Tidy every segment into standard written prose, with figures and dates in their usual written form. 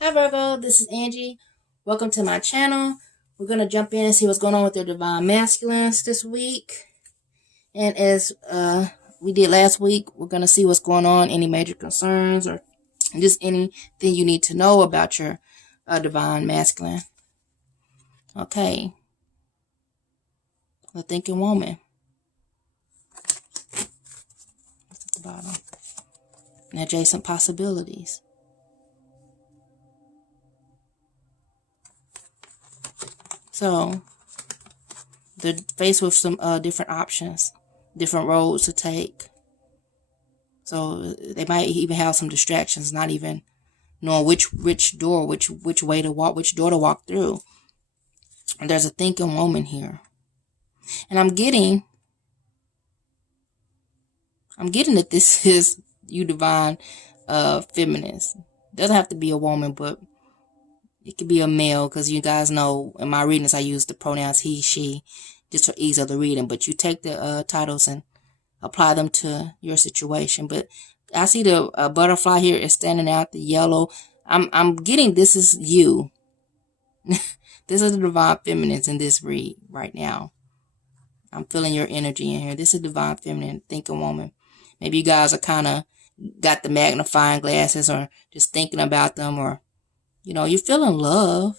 Hi Virgo, this is Angie. Welcome to my channel. We're going to jump in and see what's going on with their divine masculines this week. And as we did last week, we're going to see what's going on, any major concerns or just anything you need to know about your divine masculine. Okay. The thinking woman. That's at the bottom. And adjacent possibilities. So, they're faced with some different options, different roads to take. So they might even have some distractions, not even knowing which door, which way to walk, which door to walk through. And there's a thinking woman here, and I'm getting that this is you divine feminist. Doesn't have to be a woman, but it could be a male, because you guys know in my readings I use the pronouns he, she, just for ease of the reading. But you take the titles and apply them to your situation. But I see the butterfly here is standing out, the yellow. I'm getting this is you. This is the divine feminine in this read right now. I'm feeling your energy in here. This is divine feminine, thinking woman. Maybe you guys are kind of got the magnifying glasses or just thinking about them, or you're feeling love,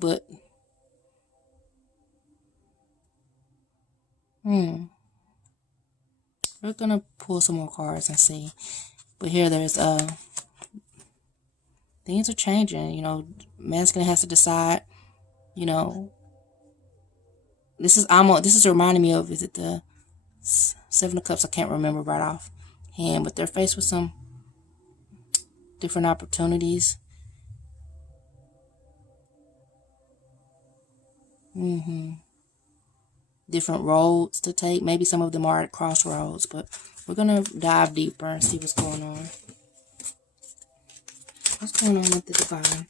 but we're gonna pull some more cards and see. But here there's things are changing. Masculine has to decide. This is reminding me of, is it the Seven of Cups? I can't remember right off hand, but they're faced with some different opportunities. Different roads to take. Maybe some of them are at crossroads, but we're gonna dive deeper and see what's going on. What's going on with the divine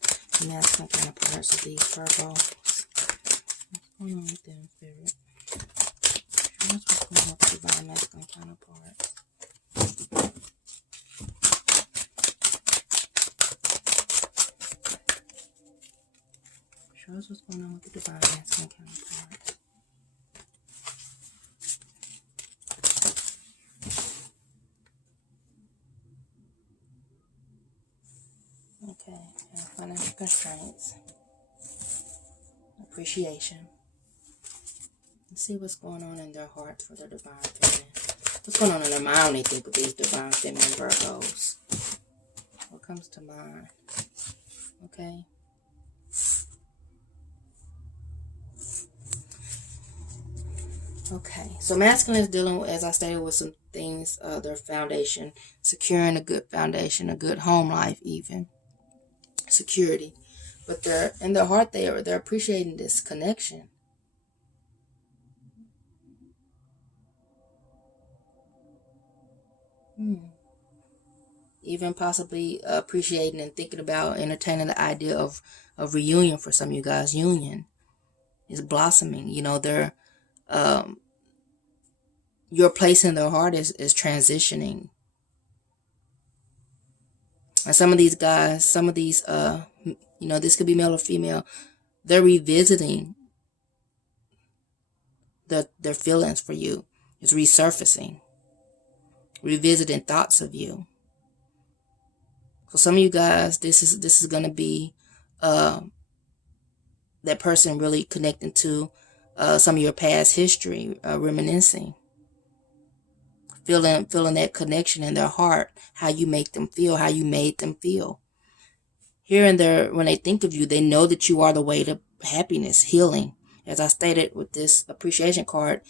masculine counterparts of these Virgos? What's going on with them, Spirit? What's going on with the divine masculine counterparts? Show us what's going on with the divine masculine counterparts. Okay, financial constraints, appreciation. Let's see what's going on in their heart for their divine feminine. What's going on in their mind when they think of these divine feminine Virgos? What comes to mind? Okay. Okay, so masculine is dealing with, as I stated, with some things, their foundation, securing a good foundation, a good home life, even security. But they're in their heart, they're appreciating this connection. Even possibly appreciating and thinking about entertaining the idea of reunion. For some of you guys, union is blossoming. They're your place in their heart is transitioning. And some of these guys, this could be male or female, they're revisiting their feelings for you. It's resurfacing, revisiting thoughts of you. So some of you guys, this is going to be that person really connecting to some of your past history, reminiscing, feeling that connection in their heart, how you make them feel, how you made them feel. Here and there, when they think of you, they know that you are the way to happiness, healing. As I stated with this appreciation card,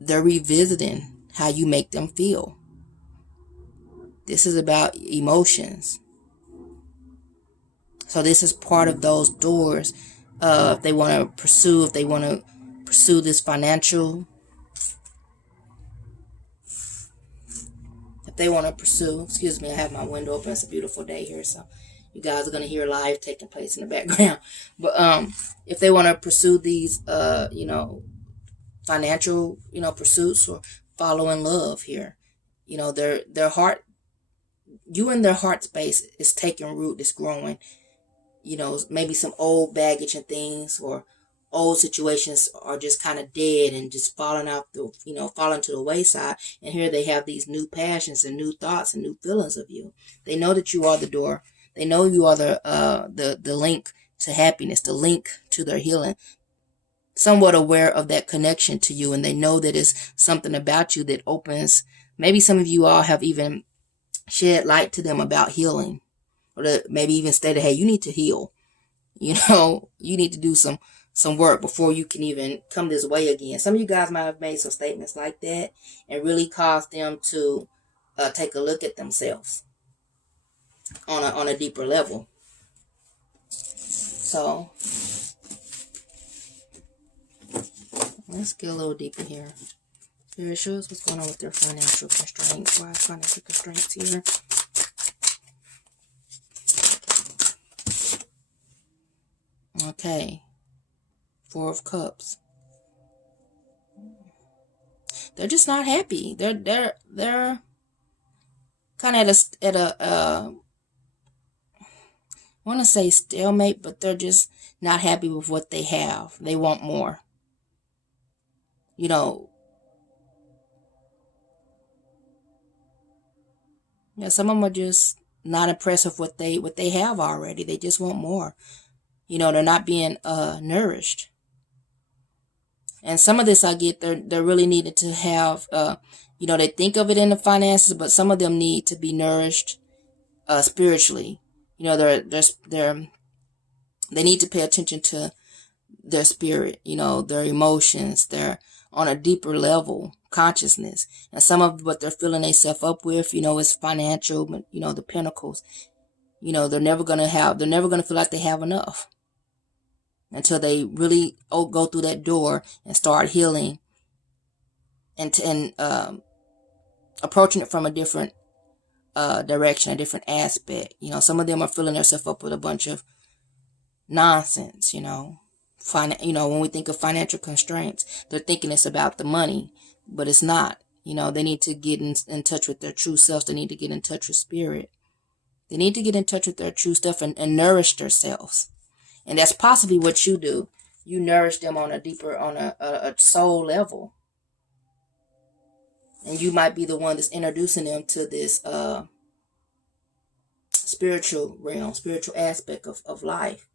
they're revisiting how you make them feel. This is about emotions. So this is part of those doors. If they want to pursue this financial, I have my window open. It's a beautiful day here, so you guys are going to hear live taking place in the background. But if they want to pursue these, financial, pursuits, or following love here, their heart you in their heart space is taking root, is growing. You know, maybe some old baggage and things, or old situations are just kind of dead and just falling out the, falling to the wayside. And here they have these new passions and new thoughts and new feelings of you. They know that you are the door. They know you are the link to happiness, the link to their healing. Somewhat aware of that connection to you, and they know that it's something about you that opens. Maybe some of you all have even shed light to them about healing, or maybe even stated, hey, you need to heal. You need to do some work before you can even come this way again. Some of you guys might have made some statements like that and really caused them to take a look at themselves on a deeper level. So let's get a little deeper here. Spirit, show us what's going on with their financial constraints. Why is financial constraints here? Okay. 4 of Cups. They're just not happy. They're kind of at a I want to say stalemate, but they're just not happy with what they have. They want more. Some of them are just not impressed with what they have already. They just want more. They're not being nourished. And some of this I get, they're really needed to have, they think of it in the finances, but some of them need to be nourished spiritually. They need to pay attention to their spirit, their emotions. They're on a deeper level consciousness. And some of what they're filling themselves up with, is financial, the pentacles. They're never going to feel like they have enough until they really go through that door and start healing and approaching it from a different direction, a different aspect. Some of them are filling themselves up with a bunch of nonsense. When we think of financial constraints, they're thinking it's about the money, but it's not. They need to get in touch with their true selves. They need to get in touch with spirit. They need to get in touch with their true stuff and nourish themselves. And that's possibly what you do. You nourish them on a deeper, on a soul level. And you might be the one that's introducing them to this spiritual realm, spiritual aspect of life.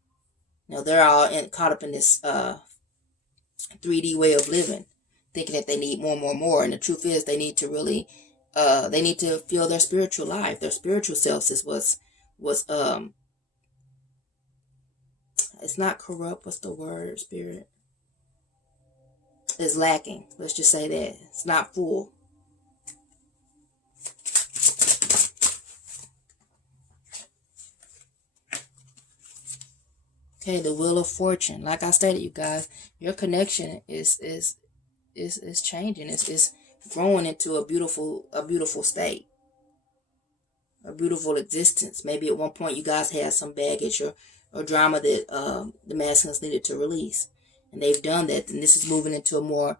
They're all caught up in this 3D way of living, thinking that they need more and more and more. And the truth is, they need to really, they need to feel their spiritual life. Their spiritual selves is what's it's not corrupt. What's the word? Spirit is lacking. Let's just say that it's not full. Okay, the Wheel of Fortune. Like I stated, you guys, your connection is changing. It's growing into a beautiful state, a beautiful existence. Maybe at one point you guys had some baggage or drama that the masculines needed to release, and they've done that. And this is moving into a more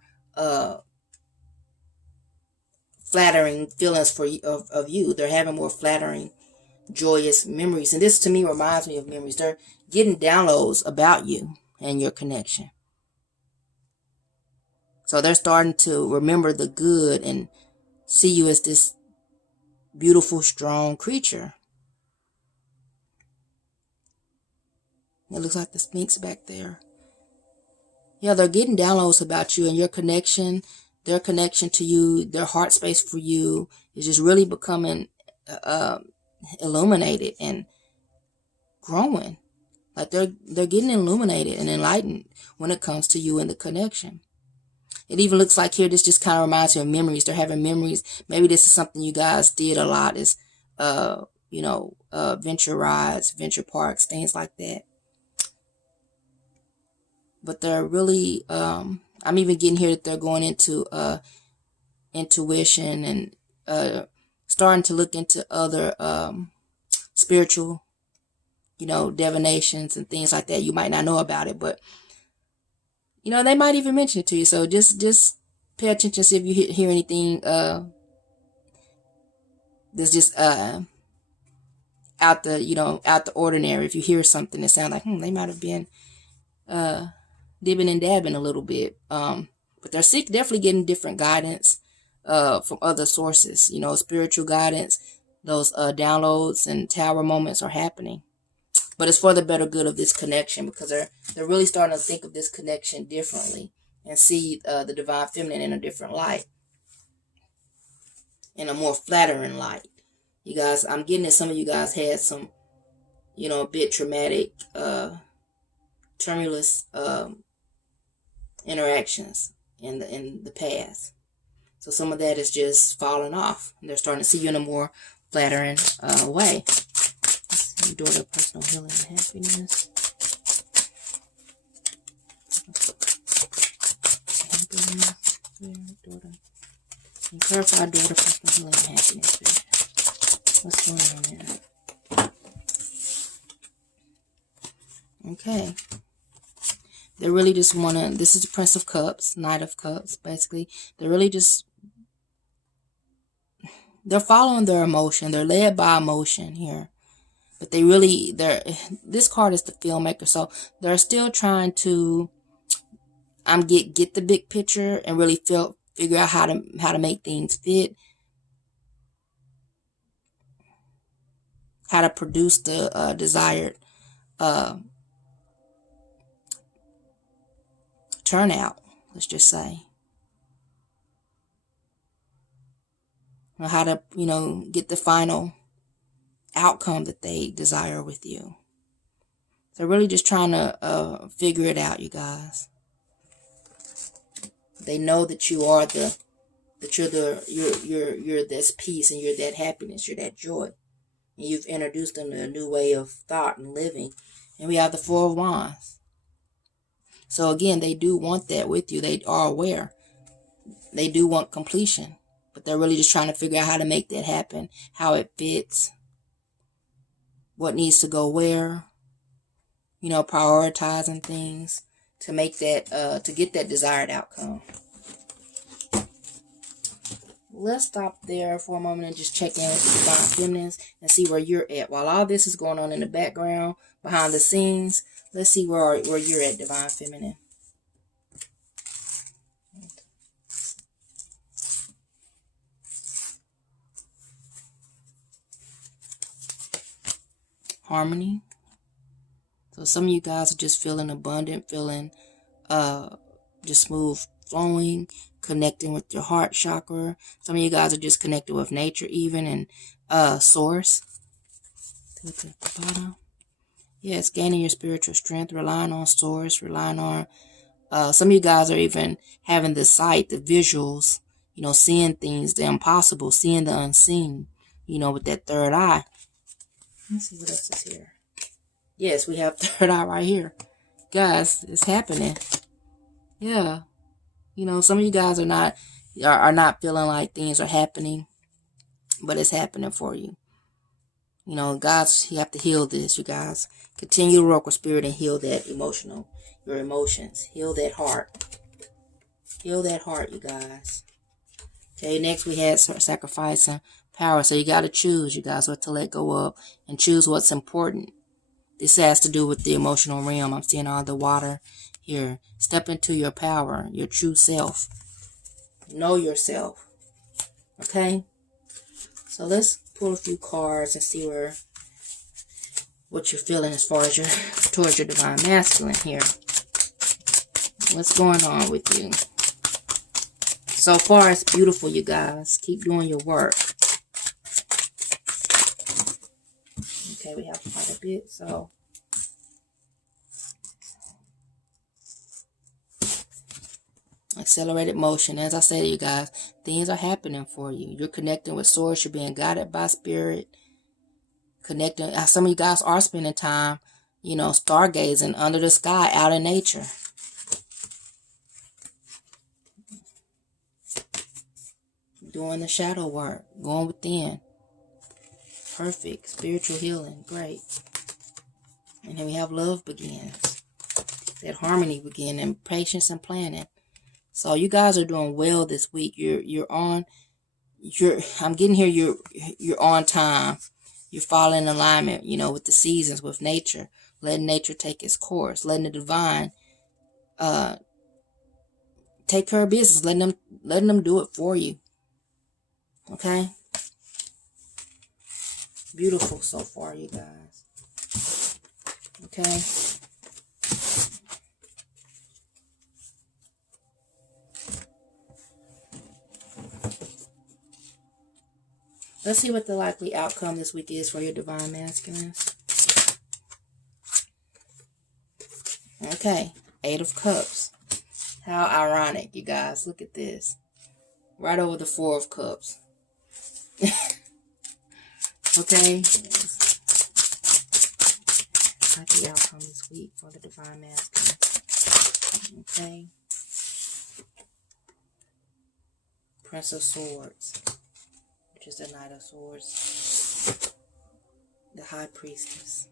flattering feelings of you. They're having more flattering, joyous memories. And this to me reminds me of memories. They're getting downloads about you and your connection. So they're starting to remember the good and see you as this beautiful, strong creature. It looks like the Sphinx back there. Yeah, they're getting downloads about you and your connection, their connection to you, their heart space for you is just really becoming illuminated and growing. Like they're getting illuminated and enlightened when it comes to you and the connection. It even looks like here, this just kind of reminds you of memories. They're having memories. Maybe this is something you guys did a lot, is venture rides, venture parks, things like that. But they're really, I'm even getting here that they're going into intuition and starting to look into other spiritual, divinations and things like that. You might not know about it, but they might even mention it to you. So just pay attention, see if you hear anything that's just out the ordinary. If you hear something that sounds like, they might have been dibbing and dabbing a little bit. But they're definitely getting different guidance from other sources. Spiritual guidance. Those downloads and tower moments are happening. But it's for the better good of this connection, because they're really starting to think of this connection differently and see the divine feminine in a different light, in a more flattering light. You guys, I'm getting that some of you guys had some, a bit traumatic, tumultuous interactions in the past. So some of that is just falling off, and they're starting to see you in a more flattering way. Your daughter, personal healing and happiness. Daughter. And clarify daughter, personal healing and happiness. What's going on there? Okay. They really just want to, this is the Prince of Cups, Knight of Cups, basically. They're really just, they're following their emotion. They're led by emotion here. But this card is the filmmaker. So they're still trying to get the big picture and really figure out how to make things fit. How to produce the desired turnout, let's just say. Or how to, get the final outcome that they desire with you. They're really just trying to figure it out, you guys. They know that you're this peace, and you're that happiness, you're that joy. And you've introduced them to a new way of thought and living. And we have the Four of Wands. So again, they do want that with you. They are aware. They do want completion. But they're really just trying to figure out how to make that happen. How it fits. What needs to go where. Prioritizing things to make that, to get that desired outcome. Let's stop there for a moment and just check in with the divine feminines and see where you're at. While all this is going on in the background, behind the scenes, let's see where you're at, divine feminine. Harmony. So some of you guys are just feeling abundant, feeling just smooth flowing, connecting with your heart chakra. Some of you guys are just connected with nature even, and source. Look at the bottom. Yeah, it's gaining your spiritual strength, relying on source, relying on some of you guys are even having the sight, the visuals, seeing things, the impossible, seeing the unseen, with that third eye. Let's see what else is here. Yes, we have third eye right here. Guys, it's happening. Yeah. Some of you guys are not feeling like things are happening, but it's happening for you. Guys, you have to heal this, you guys. Continue to work with spirit and heal your emotions. Heal that heart. Heal that heart, you guys. Okay, next we had sacrifice and power. So you got to choose, you guys, what to let go of and choose what's important. This has to do with the emotional realm. I'm seeing all the water here. Step into your power, your true self. Know yourself. Okay? So let's pull a few cards and see what you're feeling as far as towards your divine masculine here. What's going on with you? So far, it's beautiful, you guys. Keep doing your work. Okay, we have quite a bit, so. Accelerated motion. As I said to you guys, things are happening for you. You're connecting with source. You're being guided by spirit. Connecting. Some of you guys are spending time, stargazing under the sky, out in nature. Doing the shadow work. Going within. Perfect. Spiritual healing. Great. And then we have love begins. That harmony begins, and patience and planning. So you guys are doing well this week. I'm getting here. You're on time. You fall in alignment, you know, with the seasons, with nature, letting nature take its course, letting the divine take care of business, letting them do it for you. Okay? Beautiful so far, you guys. Okay? Let's see what the likely outcome this week is for your divine masculines. Okay, 8 of Cups. How ironic, you guys. Look at this. Right over the 4 of Cups. Okay. Likely outcome this week for the divine masculine. Okay. Prince of Swords, which is the Knight of Swords. The High Priestess.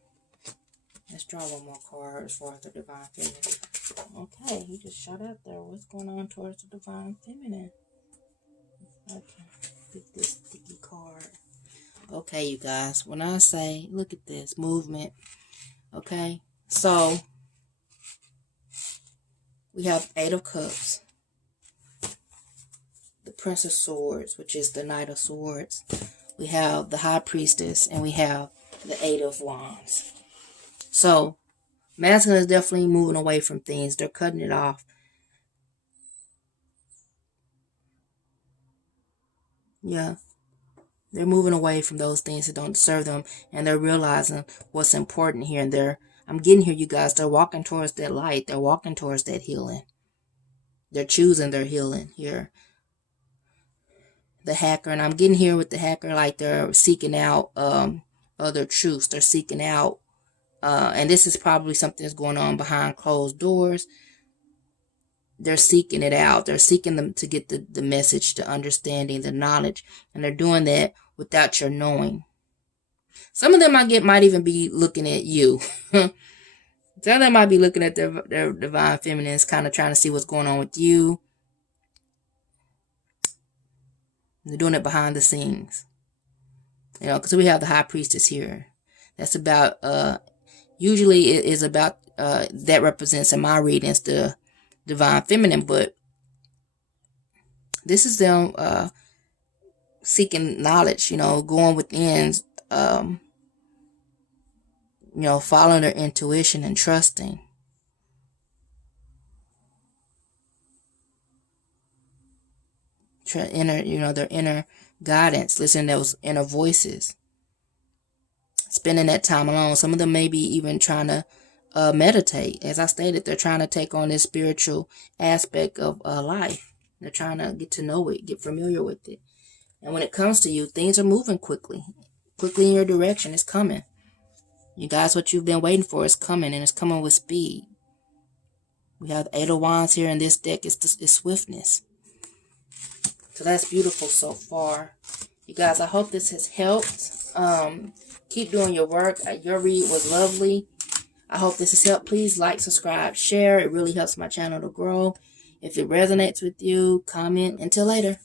Let's draw one more card as far as the divine feminine. Okay, he just shut up there. What's going on towards the divine feminine? Okay, pick this sticky card. Okay, you guys, when I say, look at this movement. Okay, so we have 8 of Cups, the Prince of Swords, which is the Knight of Swords. We have the High Priestess, and we have the 8 of Wands. So, masculine is definitely moving away from things. They're cutting it off. Yeah. They're moving away from those things that don't serve them. And they're realizing what's important here. And I'm getting here, you guys. They're walking towards that light. They're walking towards that healing. They're choosing their healing here. The hacker. And I'm getting here with the hacker like they're seeking out other truths. They're seeking out. And this is probably something that's going on behind closed doors. They're seeking it out. They're seeking them to get the message, the understanding, the knowledge. And they're doing that without your knowing. Some of them might even be looking at you. Some of them might be looking at their divine feminines, kind of trying to see what's going on with you. They're doing it behind the scenes. You know, because we have the High Priestess here. That's about, usually it is about, that represents in my readings the divine feminine, but this is them seeking knowledge, you know, going within, you know, following their intuition and trusting. Their inner guidance, listening to those inner voices. Spending that time alone. Some of them may be even trying to meditate. As I stated, they're trying to take on this spiritual aspect of life. They're trying to get to know it, get familiar with it. And when it comes to you, things are moving quickly. Quickly in your direction. It's coming. You guys, what you've been waiting for is coming, and it's coming with speed. We have the 8 of Wands here in this deck. It's swiftness. So that's beautiful so far. You guys, I hope this has helped. Keep doing your work. Your read was lovely. I hope this has helped. Please like, subscribe, share. It really helps my channel to grow. If it resonates with you, comment. Until later.